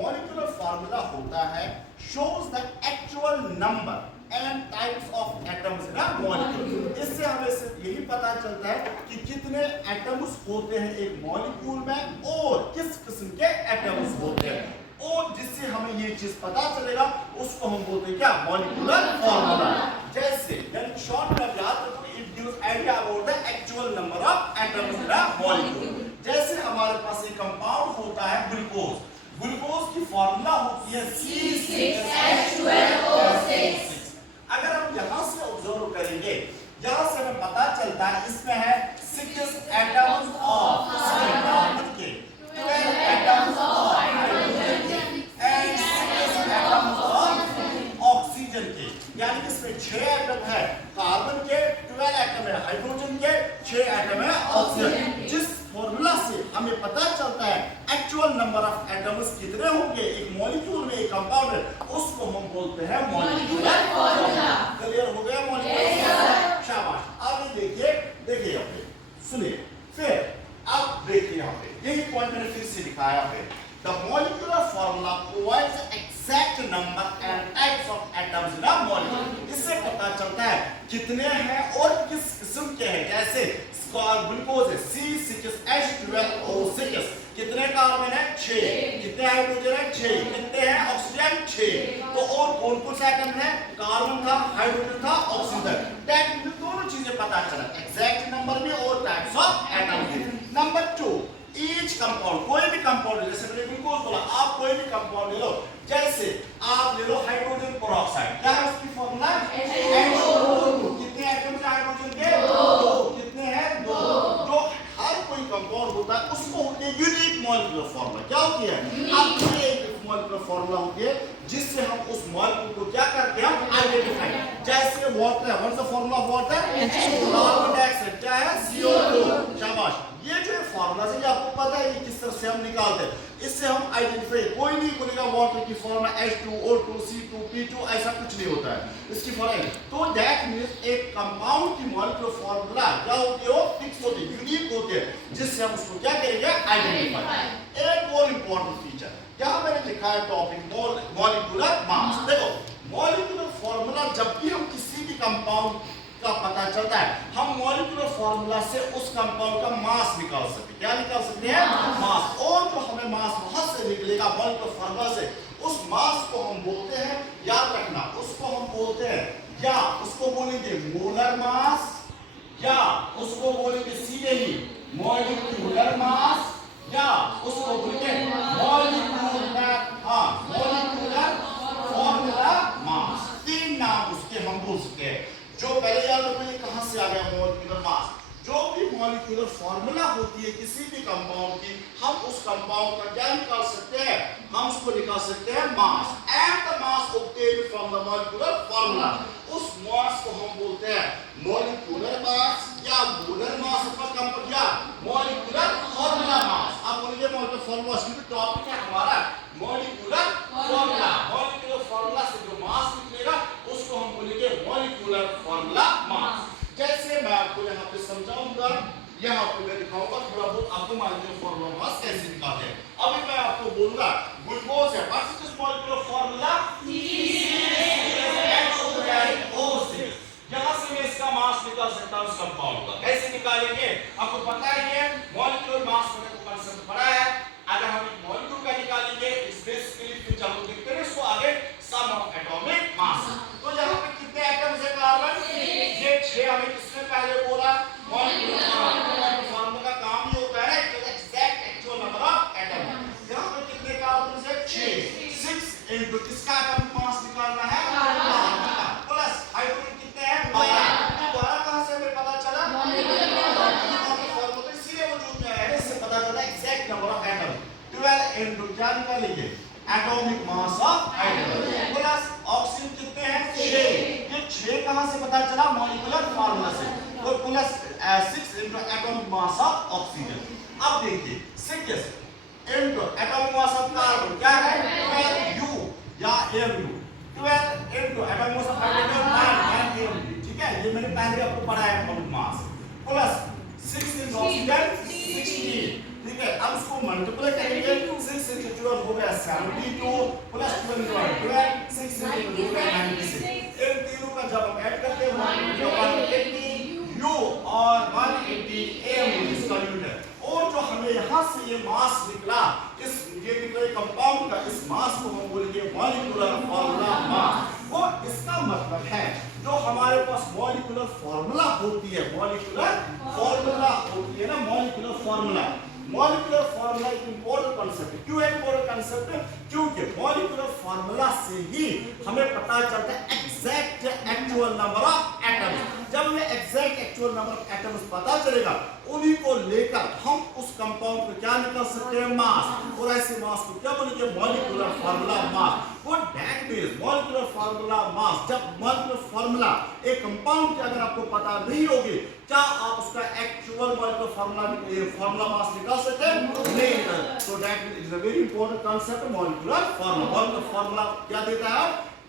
Molecular formula होता है shows the actual number and types of atoms in a molecule। इससे हमें सिर्फ यही पता चलता है कि कितने एटम्स होते हैं एक मॉलिक्यूल में और किस किस्म के एटम्स होते हैं, और जिससे हमें ये चीज पता चलेगा उसको हम बोलते हैं क्या, मॉलिक्यूलर फार्मूला। जैसे यानी शॉर्ट में याद रखो, it gives idea about the actual number of atoms in a molecule. जैसे हमारे पास एक कंपाउंड होता है ग्लूकोज, ग्लूकोज की फार्मूला होती है C6H12O6। अगर हम यहाँ से ऑब्जर्व करेंगे, यहाँ से हमें पता चलता है इसमें है 6 एटम्स ऑफ कार्बन के, 12 एटम्स ऑफ हाइड्रोजन के एंड 6 एटम्स ऑफ ऑक्सीजन के। यानी कि इसमें 6 एटम है कार्बन के, 12 एटम है हाइड्रोजन के, 6 एटम है ऑक्सीजन के। जिस फॉर्मूला से हमें पता चलता है एक्चुअल नंबर ऑफ एटम्स कितने होंगे एक मॉलिक्यूल में, एक कंपाउंड में, उसको हम बोलते हैं मॉलिक्यूलर फार्मूला। क्लियर हो गया मॉलिक्यूलर? शाबाश। आगे देखिए, देखिए यहाँ पे सुनिए, फिर अब देखिए यहाँ पे यही पॉइंट मैंने फिर से लिखाया है। The molecular formula provides the exact number and types of atoms in a molecule। इससे पता चलता है कितने हैं और किस किस्म के हैं। जैसे ग्लूकोज है C6H12O6, कितने कार्बन है 6, कितने हाइड्रोजन है 6, कितने हैं ऑक्सीजन 6। तो और कौन कौन से एटम है, कार्बन था, हाइड्रोजन था, ऑक्सीजन। टाइप में दोनों चीजें पता चला, एग्जैक्ट नंबर में और टाइप्स ऑफ एटम में। नंबर 2, ईच कंपाउंड, कोई भी कंपाउंड, जैसे मैंने ग्लूकोज बोला, आप कोई भी कंपाउंड ले लो। जैसे आप ले लो हाइड्रोजन पेरोक्साइड, क्या है उसकी फॉर्मूला H2O2। कितने एटम्स हैं हाइड्रोजन के, 2। कितने हैं, 2। जो हर कोई कंपाउंड होता है उसको होती है यूनिक मॉलिक्यूलर फार्मूला। क्या होती है, अपनी एक मॉलिक्यूलर फार्मूला होती है जिससे हम उस मॉलिक्यूल को क्या करते हैं, आइडेंटिफाई। जैसे वाटर है, what is the formula of water, carbon dioxide क्या है, CO2। शाबाश। ये जो फार्मूला है ये आपको पता है ये किस तरह से हम निकालते हैं, इससे हम आइडेंटिफाई। कोई नहीं बोलेगा वाटर की फॉर्मूला H2O2 C2P2, ऐसा कुछ नहीं होता है इसकी फॉर्मूला। तो दैट मींस एक कंपाउंड की मॉलिक्यूलर फार्मूला क्या होती है, वो फिक्स होती है, यूनिक होती है, जिससे हम उसको क्या करेंगे, आइडेंटिफाई। एक और इंपॉर्टेंट फीचर यहाँ मैंने लिखा है टॉपिक मॉलिक्यूलर मास। देखो मॉलिक्यूलर फार्मूला, जब भी हम किसी भी कंपाउंड का पता चलता है, हम मॉलिक्यूलर फार्मूला से उस कंपाउंड का मास निकाल सकते हैं। क्या निकाल सकते हैं, मास। और जो हमें मास वहां से निकलेगा मॉलिक्यूलर फार्मूला से, उस मास को हम बोलते हैं, याद रखना, उसको हम बोलते हैं, या उसको बोलेंगे मोलर मास, या उसको बोलेंगे सीधे ही मॉलिक्यूलर मास, या उसको बोलेंगे मॉलिक्यूलर, हाँ मॉलिक्यूलर फार्मूला मास। 3 नाम उसके हम बोल सकते हैं। जो पहले याद रखो ये कहां से आ गया, मॉलिक्यूलर मास। जो भी मॉलिक्यूलर फार्मूला होती है किसी भी कंपाउंड की, हम उस कंपाउंड का क्या निकाल सकते हैं, हम उसको निकाल सकते हैं mass. And the mass obtained from the molecular formula, उस मास को हम बोलते हैं मॉलिक्यूलर मास या मोलर मास अथवा कंपाउंड या मॉलिक्यूलर फार्मूला मास। आप बोलिए मॉलिक्यूलर फार्मूला, इसमें टॉपिक है हमारा मॉलिक्यूलर फार्मूला। मॉलिक्यूलर फार्मूला से जो मास निकलेगा उसको हम बोलेंगे मॉलिक्यूलर फार्मूला मास। जैसे मैं आपको यहाँ पे समझाऊंगा, यहाँ पे मैं दिखाऊंगा थोड़ा बहुत आपको मॉलिक्यूलर फार्मूला मास कैसे निकालते हैं। अभी मैं आपको बोलूंगा ग्लूकोज है, what is this molecular formula, C6H12O6। यहाँ से मैं इसका मास निकाल सकता हूँ इस कंपाउंड का। कैसे निकालेंगे, आपको पता ही है, मॉलिक्यूलर मास मैंने को कंसेप्ट पढ़ा है। अगर हम एक मॉलिक्यूल का निकालेंगे, इस बेसिकली फिर हम देखते हैं इसको आगे, सम ऑफ एटॉमिक मास। तो यहाँ पे कितने एटम्स है कार्बन, ये 6। हमें किसने पहले बोला, मॉलिक्यूलर फार्मूला का काम ही होता है exact actual number of atom. यहाँ पे कितने कार्बन है, 6 इनटू किसका एटॉमिक मास निकालना है, कार्बन का, प्लस हाइड्रोजन कितने हैं, 12। तो 12 कहां से हमें पता चला, मॉलिक्यूलर फार्मूला इसीलिए वजूद में है, इससे पता चला exact number of atom. 12 into क्या निकालेंगे, atomic mass of hydrogen, plus oxygen कितने हैं, 6। ये 6 कहां से पता चला, मॉलिक्यूलर फार्मूला से, तो plus 6 into atomic mass of oxygen. अब देखिए 6 into atomic mass of carbon क्या है, 12U या AU, 12 into atomic mass of hydrogen 9 AU। ठीक है, ये मैंने पहले आपको पढ़ाया है atomic mass, plus 6 into oxygen 16। ठीक है, अब इसको मल्टीप्लाई करेंगे, 6 into 12 हो गया 72 प्लस 21 12 6 96 इन तीनों का जब हम ऐड करते हैं 180 U और 180 M इसका यूनिट है। और जो हमें यहाँ से ये मास निकला, इस ये निकले कंपाउंड का इस मास को हम बोलेंगे मॉलिक्यूलर फार्मूला मास। और इसका मतलब है जो हमारे पास मॉलिक्यूलर फार्मूला होती है, मॉलिक्यूलर फार्मूला होती है ना, मॉलिक्यूलर फार्मूला एक इंपॉर्टेंट कांसेप्ट है। क्यों इंपॉर्टेंट कांसेप्ट है? क्योंकि मॉलिक्यूलर फार्मूला से ही हमें पता चलता है exact actual number of atoms. जब हमें exact actual number of atoms पता चलेगा, उन्हीं को लेकर हम उस कंपाउंड को क्या निकाल सकते हैं, मास। और ऐसे मास को क्या बोलेंगे, molecular formula mass. What that means, molecular formula mass. जब मॉलिक्यूलर फार्मूला एक कंपाउंड की अगर आपको पता नहीं होगी, क्या आप उसका एक्चुअल मॉलिक्यूलर फार्मूला मास निकाल सकते हैं? नहीं। So that is a very important concept, molecular formula. Molecular formula क्या देता है?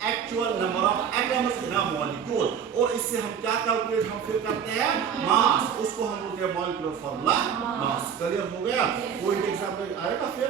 Actual number of atoms in a molecule. और इससे हम क्या कैलकुलेट हम फिर करते हैं, मास। उसको हम बोलते हैं मॉलिक्यूलर फार्मूला मास। क्लियर हो गया? कोई एग्जांपल आएगा फिर